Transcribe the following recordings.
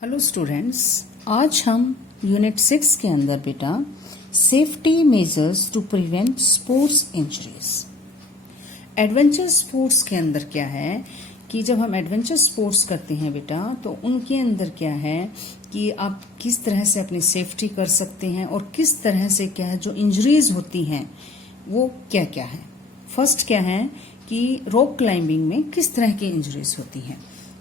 Hello students, आज हम unit 6 के अंदर बेटा safety measures to prevent sports injuries. Adventure sports के अंदर क्या है कि जब हम एडवेंचर स्पोर्ट्स करते हैं बेटा तो उनके अंदर क्या है कि आप किस तरह से अपनी सेफ्टी कर सकते हैं और किस तरह से क्या है जो इंजरीज होती हैं वो क्या क्या है। फर्स्ट क्या है कि रॉक क्लाइंबिंग में किस तरह की इंजरीज होती हैं।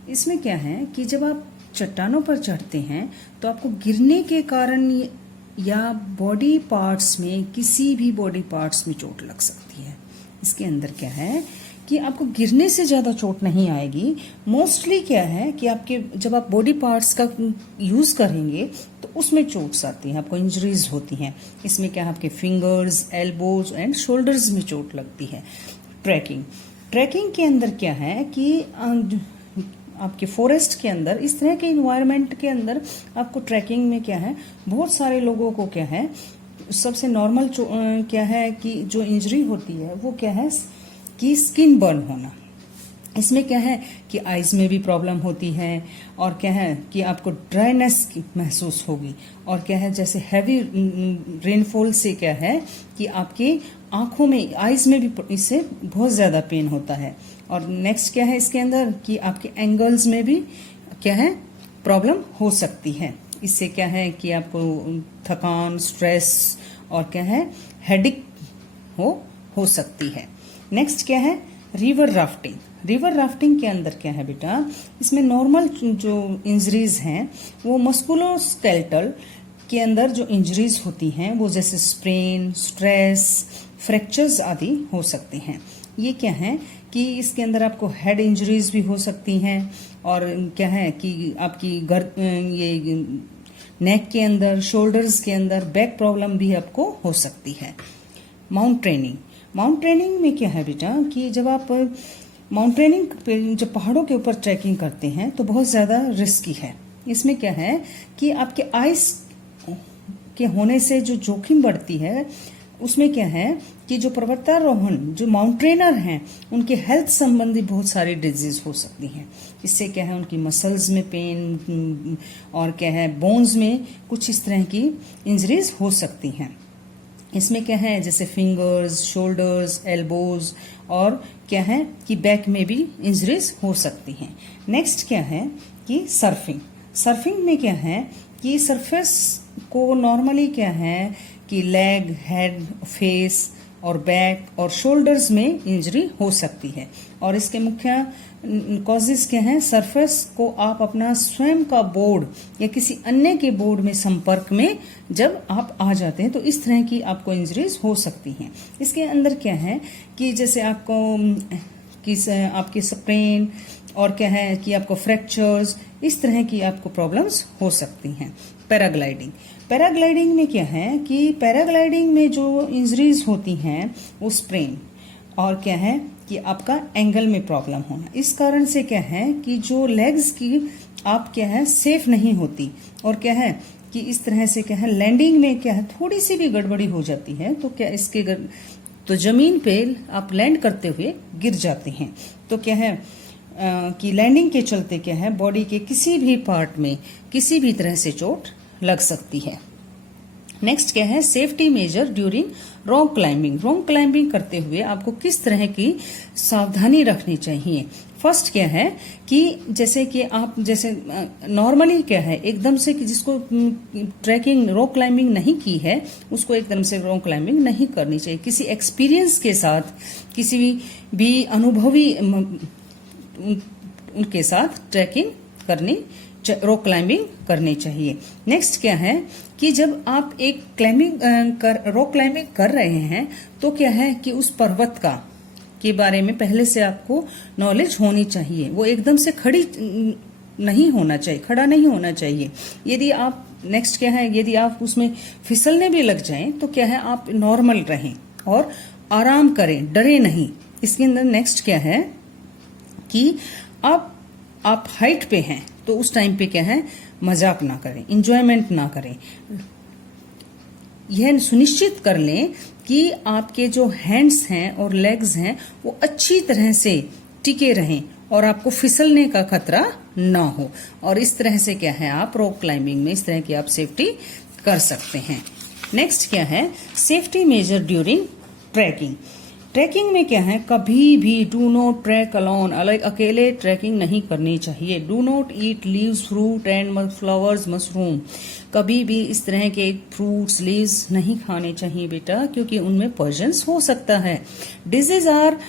इसमें क्या है कि जब आप चट्टानों पर चढ़ते हैं तो आपको गिरने के कारण या बॉडी पार्ट्स में किसी भी बॉडी पार्ट्स में चोट लग सकती है। इसके अंदर क्या है कि आपको गिरने से ज्यादा चोट नहीं आएगी। मोस्टली क्या है कि आपके जब आप बॉडी पार्ट्स का यूज करेंगे तो उसमें चोट्स आती हैं, आपको इंजरीज होती हैं। इसमें क्या है आपके फिंगर्स, एल्बोज एंड शोल्डर्स में चोट लगती है। ट्रैकिंग के अंदर क्या है कि आपके फॉरेस्ट के अंदर इस तरह के इन्वायरमेंट के अंदर आपको ट्रैकिंग में क्या है बहुत सारे लोगों को क्या है सबसे नॉर्मल क्या है कि जो इंजरी होती है वो क्या है कि स्किन बर्न होना। इसमें क्या है कि आईज में भी प्रॉब्लम होती है और क्या है कि आपको ड्राइनेस महसूस होगी और क्या है जैसे हैवी रेनफॉल से क्या है कि आपकी आंखों में आईज में भी इससे बहुत ज्यादा पेन होता है। और नेक्स्ट क्या है इसके अंदर कि आपके एंगल्स में भी क्या है प्रॉब्लम हो सकती है। इससे क्या है कि आपको थकान, स्ट्रेस और क्या है हेडेक हो सकती है। नेक्स्ट क्या है रिवर राफ्टिंग के अंदर क्या है बेटा, इसमें नॉर्मल जो इंजरीज हैं वो मस्कुलोस्केलेटल के अंदर जो इंजरीज होती हैं वो जैसे स्प्रेन, स्ट्रेस, फ्रैक्चर्स आदि हो सकते हैं। ये क्या है कि इसके अंदर आपको हेड इंजरीज भी हो सकती हैं और क्या है कि आपकी ये नेक के अंदर, शोल्डर्स के अंदर बैक प्रॉब्लम भी आपको हो सकती है। माउंट ट्रेनिंग में क्या है बेटा कि जब आप माउंट ट्रेनिंग पे जब पहाड़ों के ऊपर ट्रैकिंग करते हैं तो बहुत ज्यादा रिस्की है। इसमें क्या है कि आपके आइस के होने से जो जोखिम बढ़ती है उसमें क्या है कि जो पर्वतारोहण जो माउंटेनर हैं उनके हेल्थ संबंधी बहुत सारी डिजीज हो सकती हैं। इससे क्या है उनकी मसल्स में पेन और क्या है बोन्स में कुछ इस तरह की इंजरीज हो सकती हैं। इसमें क्या है जैसे फिंगर्स, शोल्डर्स, एल्बोज और क्या है कि बैक में भी इंजरीज हो सकती हैं। नेक्स्ट क्या है कि सर्फिंग में क्या है कि सरफेस को नॉर्मली क्या है कि लेग, हेड, फेस और बैक और शोल्डर्स में इंजरी हो सकती है। और इसके मुख्य कॉजेज क्या हैं, सरफेस को आप अपना स्वयं का बोर्ड या किसी अन्य के बोर्ड में संपर्क में जब आप आ जाते हैं तो इस तरह की आपको इंजरीज हो सकती हैं। इसके अंदर क्या है कि जैसे आपको आपकी स्प्रेन और क्या है कि आपको फ्रैक्चर्स, इस तरह की आपको प्रॉब्लम्स हो सकती हैं। पैराग्लाइडिंग में क्या है कि पैराग्लाइडिंग में जो इंजरीज होती हैं वो स्प्रेन और क्या है कि आपका एंगल में प्रॉब्लम होना। इस कारण से क्या है कि जो लेग्स की आप क्या है सेफ नहीं होती और क्या है कि इस तरह से क्या है लैंडिंग में क्या है थोड़ी सी भी गड़बड़ी हो जाती है तो क्या तो जमीन पे आप लैंड करते हुए गिर जाते हैं। तो क्या है कि लैंडिंग के चलते क्या है बॉडी के किसी भी पार्ट में किसी भी तरह से चोट लग सकती है। नेक्स्ट क्या है safety measure during rock climbing करते हुए आपको किस तरह की सावधानी रखनी चाहिए। फर्स्ट क्या है कि जैसे कि आप जैसे नॉर्मली क्या है एकदम से कि जिसको ट्रैकिंग रॉक क्लाइंबिंग नहीं की है उसको एकदम से रॉक क्लाइंबिंग नहीं करनी चाहिए। किसी एक्सपीरियंस के साथ, किसी भी अनुभवी उनके साथ रॉक क्लाइंबिंग करनी चाहिए। नेक्स्ट क्या है कि जब आप एक रॉक क्लाइंबिंग कर रहे हैं तो क्या है कि उस पर्वत के बारे में पहले से आपको नॉलेज होनी चाहिए। वो एकदम से खड़ा नहीं होना चाहिए। यदि आप नेक्स्ट क्या है यदि आप उसमें फिसलने भी लग जाएं तो क्या है आप नॉर्मल रहें और आराम करें, डरे नहीं। इसके अंदर नेक्स्ट क्या है कि आप हाइट पे हैं तो उस टाइम पे क्या है मजाक ना करें, इंजॉयमेंट ना करें। यह सुनिश्चित कर लें कि आपके जो हैंड्स हैं और लेग्स हैं वो अच्छी तरह से टिके रहें और आपको फिसलने का खतरा ना हो। और इस तरह से क्या है, आप रॉक क्लाइंबिंग में इस तरह की आप सेफ्टी कर सकते हैं। नेक्स्ट क्या है, safety measure during trekking. Trekking में क्या है, कभी भी डू नॉट ट्रैक अलोन, अलग अकेले ट्रैकिंग नहीं करनी चाहिए। Do not eat leaves, fruit and flowers, mushroom. कभी भी इस तरह के फ्रूट्स, लीव्स नहीं खाने चाहिए बेटा, क्योंकि उनमें पॉइजन्स हो सकता है। Disease are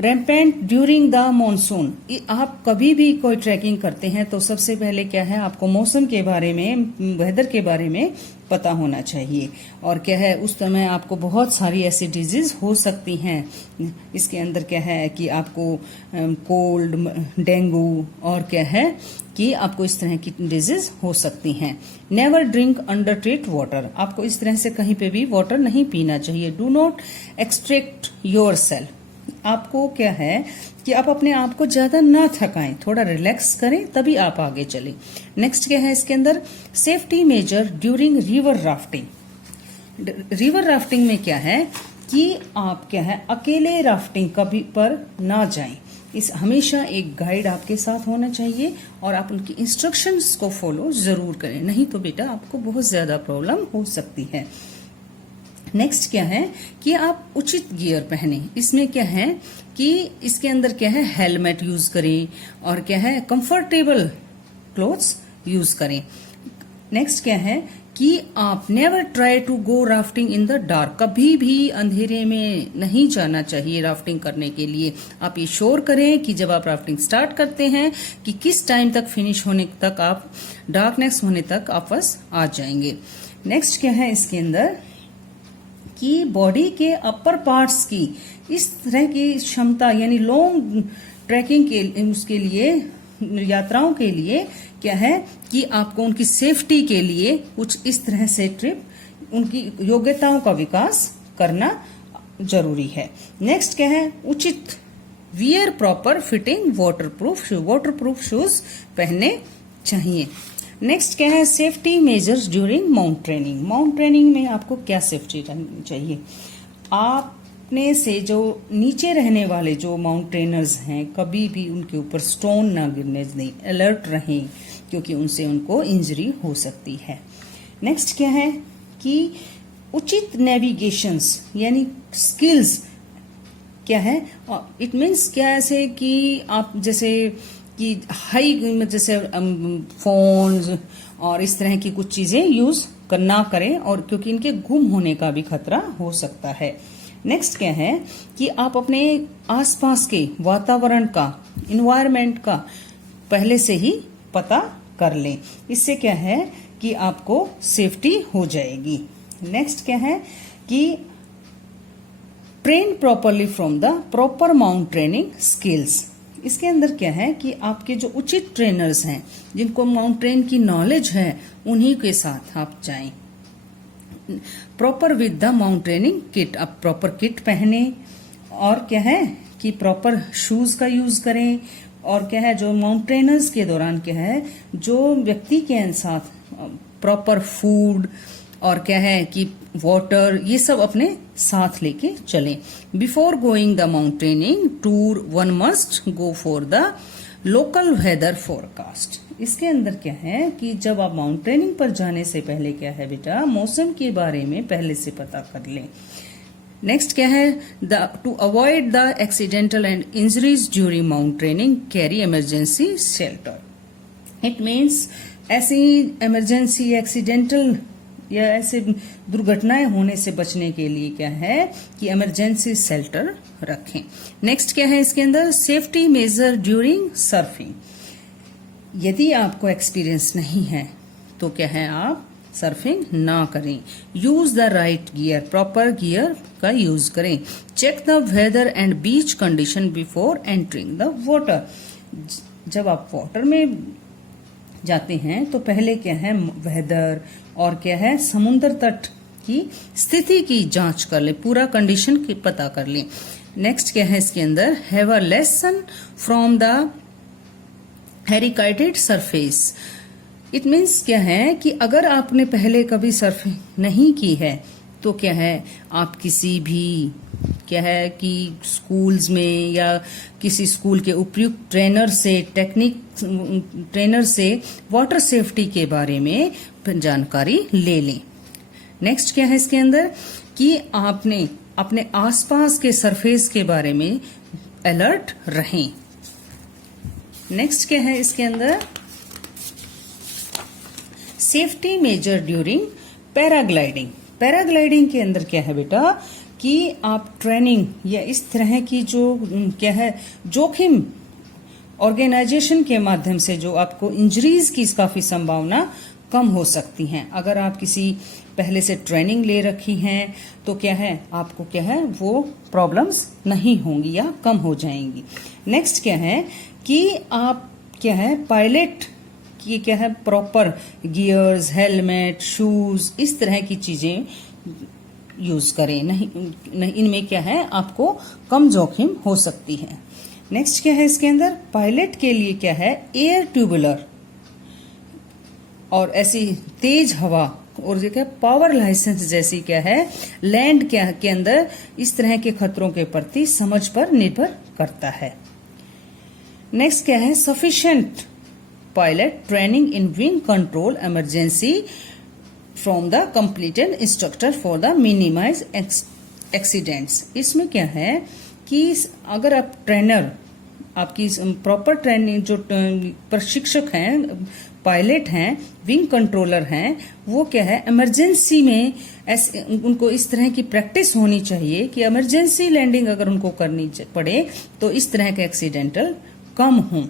rampant during the monsoon. आप कभी भी कोई ट्रैकिंग करते हैं तो सबसे पहले क्या है, आपको मौसम के बारे में, वेदर के बारे में पता होना चाहिए। और क्या है, उस समय आपको बहुत सारी ऐसी डिजीज हो सकती हैं। इसके अंदर क्या है कि आपको कोल्ड, डेंगू और क्या है कि आपको इस तरह की डिजीज हो सकती हैं। Never drink under treat water. आपको इस तरह से कहीं पे भी वाटर नहीं पीना चाहिए। Do not extract your self. आपको क्या है कि आप अपने आप को ज्यादा ना थकाएं, थोड़ा रिलैक्स करें, तभी आप आगे चलें। नेक्स्ट क्या है इसके अंदर, safety measure during river rafting. River rafting में क्या है कि आप क्या है, अकेले राफ्टिंग कभी पर ना जाएं। इस हमेशा एक गाइड आपके साथ होना चाहिए और आप उनकी इंस्ट्रक्शंस को फॉलो जरूर करें, नहीं तो बेटा आपको बहुत ज्यादा प्रॉब्लम हो सकती है। नेक्स्ट क्या है कि आप उचित गियर पहने। इसमें क्या है कि इसके अंदर क्या है, हेलमेट यूज करें और क्या है, कंफर्टेबल क्लोथ्स यूज करें। नेक्स्ट क्या है कि आप never try to go rafting in the dark. कभी भी अंधेरे में नहीं जाना चाहिए राफ्टिंग करने के लिए। आप ये श्योर करें कि जब आप राफ्टिंग स्टार्ट करते हैं कि किस टाइम तक, फिनिश होने तक, आप डार्कनेस होने तक वापस आ जाएंगे। नेक्स्ट क्या है इसके अंदर कि बॉडी के अपर पार्ट्स की इस तरह की क्षमता, यानी लॉन्ग ट्रैकिंग के उसके लिए, यात्राओं के लिए क्या है कि आपको उनकी सेफ्टी के लिए कुछ इस तरह से ट्रिप, उनकी योग्यताओं का विकास करना जरूरी है। नेक्स्ट क्या है, उचित wear proper fitting waterproof shoes. Waterproof shoes पहनने चाहिए। नेक्स्ट क्या है, safety measures during mount training. Mount training में आपको क्या सेफ्टी रखनी चाहिए, आपने से जो नीचे रहने वाले जो माउंट ट्रेनर्स हैं, कभी भी उनके ऊपर स्टोन ना गिरने दें, अलर्ट रहें, क्योंकि उनसे उनको इंजरी हो सकती है। नेक्स्ट क्या है कि उचित नेविगेशंस यानी स्किल्स क्या है, इट मीन्स क्या, ऐसे कि आप जैसे कि हाई, जैसे फोन और इस तरह की कुछ चीजें यूज करना करें, और क्योंकि इनके गुम होने का भी खतरा हो सकता है। नेक्स्ट क्या है कि आप अपने आसपास के वातावरण का, इन्वायरमेंट का पहले से ही पता कर लें। इससे क्या है कि आपको सेफ्टी हो जाएगी। नेक्स्ट क्या है कि train properly from the proper mount training skills. इसके अंदर क्या है कि आपके जो उचित ट्रेनर्स हैं, जिनको माउंट ट्रेन की नॉलेज है, उन्हीं के साथ आप जाएं। Proper with the mount training kit. आप प्रॉपर किट पहने और क्या है कि प्रॉपर शूज का यूज करें। और क्या है, जो माउंट ट्रेनर्स के दौरान क्या है, जो व्यक्ति के साथ प्रॉपर फूड और क्या है कि वाटर, ये सब अपने साथ लेके चलें। Before going the mountaineering tour one must go for the local weather forecast. इसके अंदर क्या है कि जब आप माउंट ट्रेनिंग पर जाने से पहले क्या है बेटा, मौसम के बारे में पहले से पता कर लें। नेक्स्ट क्या है, to avoid the accidental and injuries during mountaineering carry emergency shelter. It means ऐसी इमरजेंसी, एक्सीडेंटल या ऐसे दुर्घटनाएं होने से बचने के लिए क्या है कि इमरजेंसी शेल्टर रखें। नेक्स्ट क्या है इसके अंदर, सेफ्टी मेजर ड्यूरिंग सर्फिंग। यदि आपको एक्सपीरियंस नहीं है तो क्या है, आप सर्फिंग ना करें। Use the right gear, proper gear का यूज करें। Check the weather and beach condition before entering the water. जब आप वाटर में जाते हैं तो पहले क्या है, वेदर और क्या है, समुद्र तट की स्थिति की जांच कर ले, पूरा कंडीशन की पता कर ले। नेक्स्ट क्या है इसके अंदर, have a lesson from the हेरिकाइटेड सरफेस। इट मीन्स क्या है कि अगर आपने पहले कभी सर्फिंग नहीं की है तो क्या है, आप किसी भी क्या है कि स्कूल्स में या किसी स्कूल के उपयुक्त ट्रेनर से वाटर सेफ्टी के बारे में जानकारी ले लें। नेक्स्ट क्या है इसके अंदर कि आपने अपने आसपास के सरफेस के बारे में अलर्ट रहें। नेक्स्ट क्या है इसके अंदर, safety measure during paragliding. Paragliding के अंदर क्या है बेटा कि आप ट्रेनिंग या इस तरह की जो क्या है जोखिम ऑर्गेनाइजेशन के माध्यम से जो आपको इंजरीज की काफी संभावना कम हो सकती हैं। अगर आप किसी पहले से ट्रेनिंग ले रखी हैं तो क्या है आपको क्या है वो प्रॉब्लम्स नहीं होंगी या कम हो जाएंगी। नेक्स्ट क्या है कि आप क्या है पायलट की क्या है प्रॉपर गियर्स, हेलमेट, शूज इस तरह की चीजें यूज करें। नहीं इनमें क्या है आपको कम जोखिम हो सकती है। नेक्स्ट क्या है इसके अंदर, पायलट के लिए क्या है एयर ट्यूबुलर और ऐसी तेज हवा और जो क्या पावर लाइसेंस जैसी क्या है लैंड के अंदर इस तरह के खतरों के प्रति समझ पर निर्भर करता है। नेक्स्ट क्या है sufficient pilot training in wing control emergency from the completed instructor for the minimize accidents. इसमें क्या है कि अगर आप ट्रेनर आपकी प्रॉपर ट्रेनिंग जो प्रशिक्षक हैं, पायलट हैं, विंग कंट्रोलर हैं, वो क्या है इमरजेंसी में उनको इस तरह की प्रैक्टिस होनी चाहिए कि इमरजेंसी लैंडिंग अगर उनको करनी पड़े तो इस तरह के एक्सीडेंटल कम हों।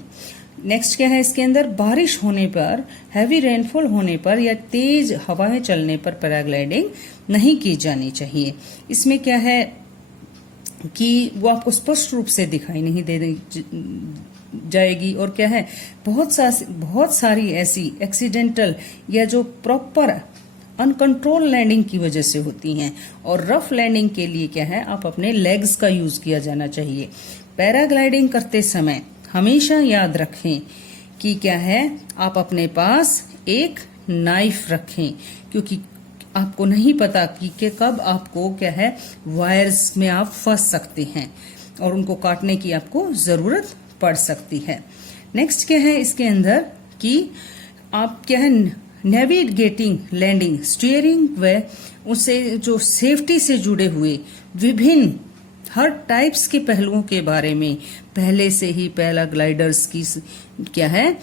नेक्स्ट क्या है इसके अंदर, बारिश होने पर, हैवी रेनफॉल होने पर या तेज हवाएं चलने पर पैराग्लाइडिंग नहीं की जानी चाहिए। इसमें क्या है कि वो आपको स्पष्ट रूप से दिखाई नहीं दे जाएगी और क्या है बहुत सारी ऐसी एक्सीडेंटल या जो प्रॉपर अनकंट्रोल लैंडिंग की वजह से होती हैं। और रफ लैंडिंग के लिए क्या है आप अपने लेग्स का यूज किया जाना चाहिए। पैराग्लाइडिंग करते समय हमेशा याद रखें कि क्या है आप अपने पास एक नाइफ रखें, क्योंकि आपको नहीं पता कि कब आपको क्या है वायर्स में आप फंस सकते हैं और उनको काटने की आपको जरूरत पड़ सकती है। नेक्स्ट क्या है इसके अंदर कि आप क्या है नेविगेटिंग लैंडिंग स्टीयरिंग व उससे जो सेफ्टी से जुड़े हुए विभिन्न हर टाइप्स के पहलुओं के बारे में पहले से ही पैराग्लाइडर्स की क्या है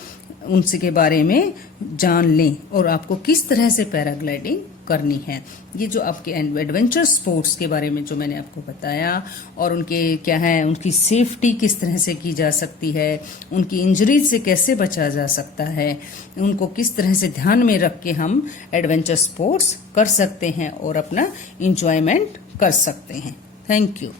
उनसे के बारे में जान लें और आपको किस तरह से पैराग्लाइडिंग करनी है। ये जो आपके एडवेंचर स्पोर्ट्स के बारे में जो मैंने आपको बताया और उनके क्या है उनकी सेफ्टी किस तरह से की जा सकती है, उनकी इंजरीज से कैसे बचा जा सकता है, उनको किस तरह से ध्यान में रख के हम एडवेंचर स्पोर्ट्स कर सकते हैं और अपना इंजॉयमेंट कर सकते हैं। Thank you.